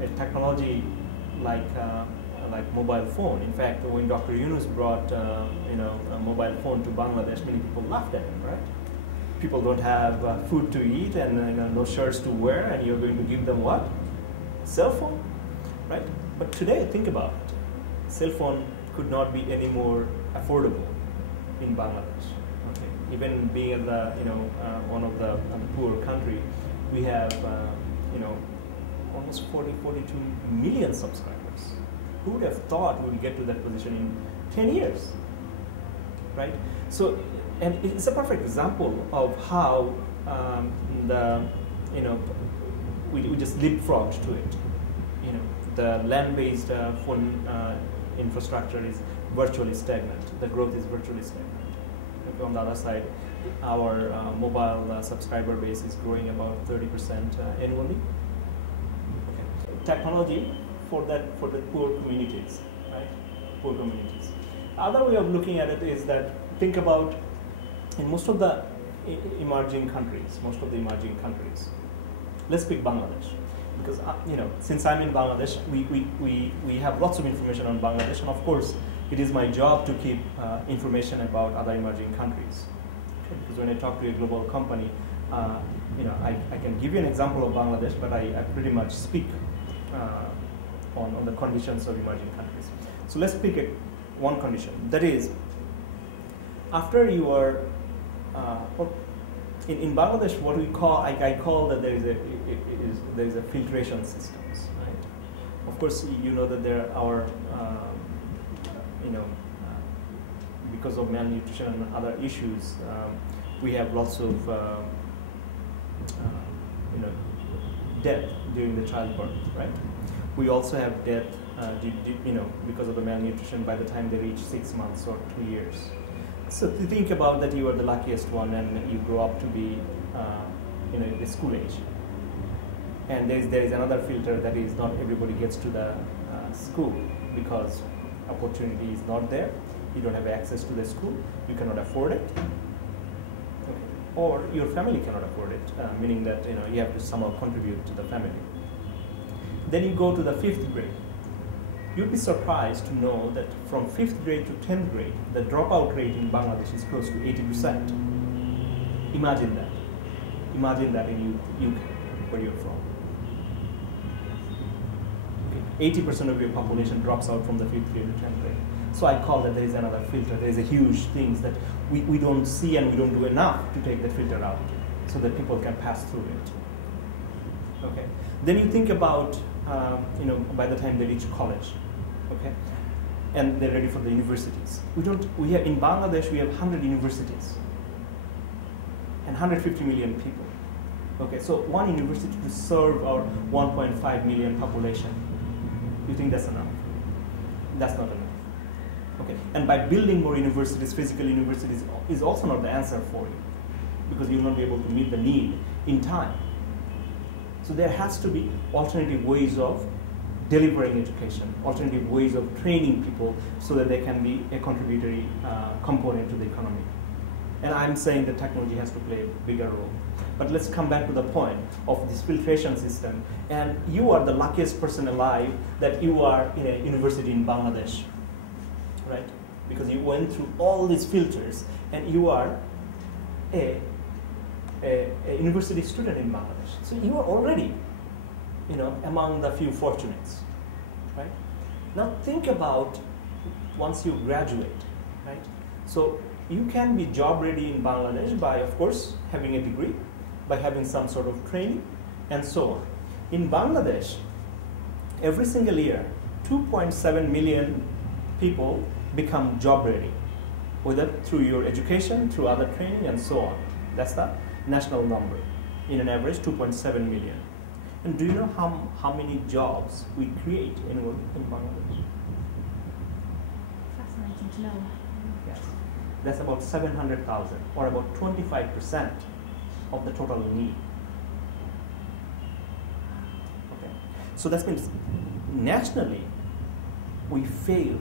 a technology like mobile phone. In fact, when Dr. Yunus brought a mobile phone to Bangladesh, many people laughed at him, right? People don't have food to eat and no shirts to wear, and you're going to give them what? Cell phone, right? But today, think about it. Cell phone could not be any more affordable in Bangladesh. Okay, even being one of the poor country, we have almost 42 million subscribers. Who would have thought we would get to that position in 10 years, right? So, and it's a perfect example of how we just leapfrogged to it. The land-based phone infrastructure is virtually stagnant. The growth is virtually stagnant. Okay, on the other side, our mobile subscriber base is growing about 30% annually. Okay. Technology for the poor communities, right? Poor communities. Other way of looking at it is that think about in most of the emerging countries. Let's pick Bangladesh. Because since I'm in Bangladesh, we have lots of information on Bangladesh, and of course, it is my job to keep information about other emerging countries. Okay? Because when I talk to a global company, I can give you an example of Bangladesh, but I pretty much speak on the conditions of emerging countries. So let's pick one condition. That is, after you are in Bangladesh, what we call, I call that there is a filtration systems, right? Of course, you know that there are because of malnutrition and other issues, we have lots of death during the childbirth, right? We also have death, because of the malnutrition by the time they reach 6 months or 2 years. So to think about that, you are the luckiest one, and you grow up to be, the school age. And there is another filter, that is not everybody gets to the school because opportunity is not there. You don't have access to the school. You cannot afford it, okay. Or your family cannot afford it, meaning that you have to somehow contribute to the family. Then you go to the 5th grade. You'll be surprised to know that from 5th grade to 10th grade, the dropout rate in Bangladesh is close to 80%. Imagine that. Imagine that in UK, where you're from. Okay. 80% of your population drops out from the 5th grade to 10th grade. So I call that there is another filter. There is a huge things that we don't see, and we don't do enough to take that filter out so that people can pass through it. Okay. Then you think about, by the time they reach college, okay, and they're ready for the universities. In Bangladesh, we have 100 universities and 150 million people. Okay, so one university to serve our 1.5 million population. You think that's enough? That's not enough. Okay, and by building more universities, physical universities, is also not the answer for you, because you will not be able to meet the need in time. So there has to be alternative ways of delivering education, alternative ways of training people so that they can be a contributory component to the economy. And I'm saying that technology has to play a bigger role. But let's come back to the point of this filtration system. And you are the luckiest person alive that you are in a university in Bangladesh, right? Because you went through all these filters, and you are a university student in Bangladesh. So you are already, among the few fortunates, right? Now think about once you graduate, right? So you can be job ready in Bangladesh by, of course, having a degree, by having some sort of training, and so on. In Bangladesh, every single year, 2.7 million people become job ready, whether through your education, through other training, and so on. That's the national number. In an average, 2.7 million. And do you know how many jobs we create annually in Bangladesh? Fascinating to know. Yes. That's about 700,000, or about 25% of the total need. Okay. So that means nationally, we fail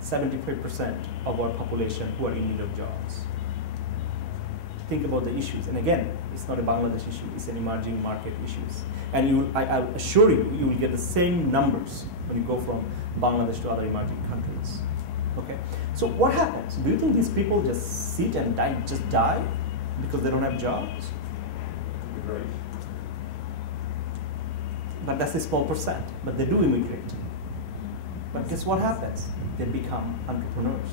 75% of our population who are in need of jobs. think about the issues. And again, it's not a Bangladesh issue, it's an emerging market issues. And I assure you, you will get the same numbers when you go from Bangladesh to other emerging countries. Okay? So what happens? Do you think these people just sit and die because they don't have jobs? Right. But that's a small percent. But they do immigrate. But guess what happens? They become entrepreneurs.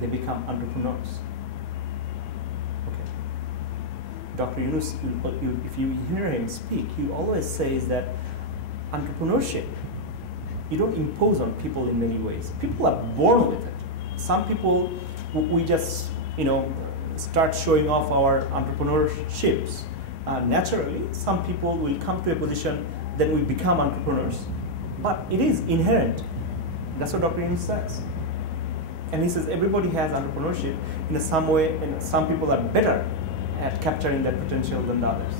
They become entrepreneurs. Okay. Dr. Yunus, if you hear him speak, he always says that entrepreneurship, you don't impose on people in many ways. People are born with it. Some people, we just, start showing off our entrepreneurships. Naturally, some people will come to a position, then we become entrepreneurs. But it is inherent. That's what Dr. Yunus says. And he says everybody has entrepreneurship in some way, and some people are better at capturing that potential than the others.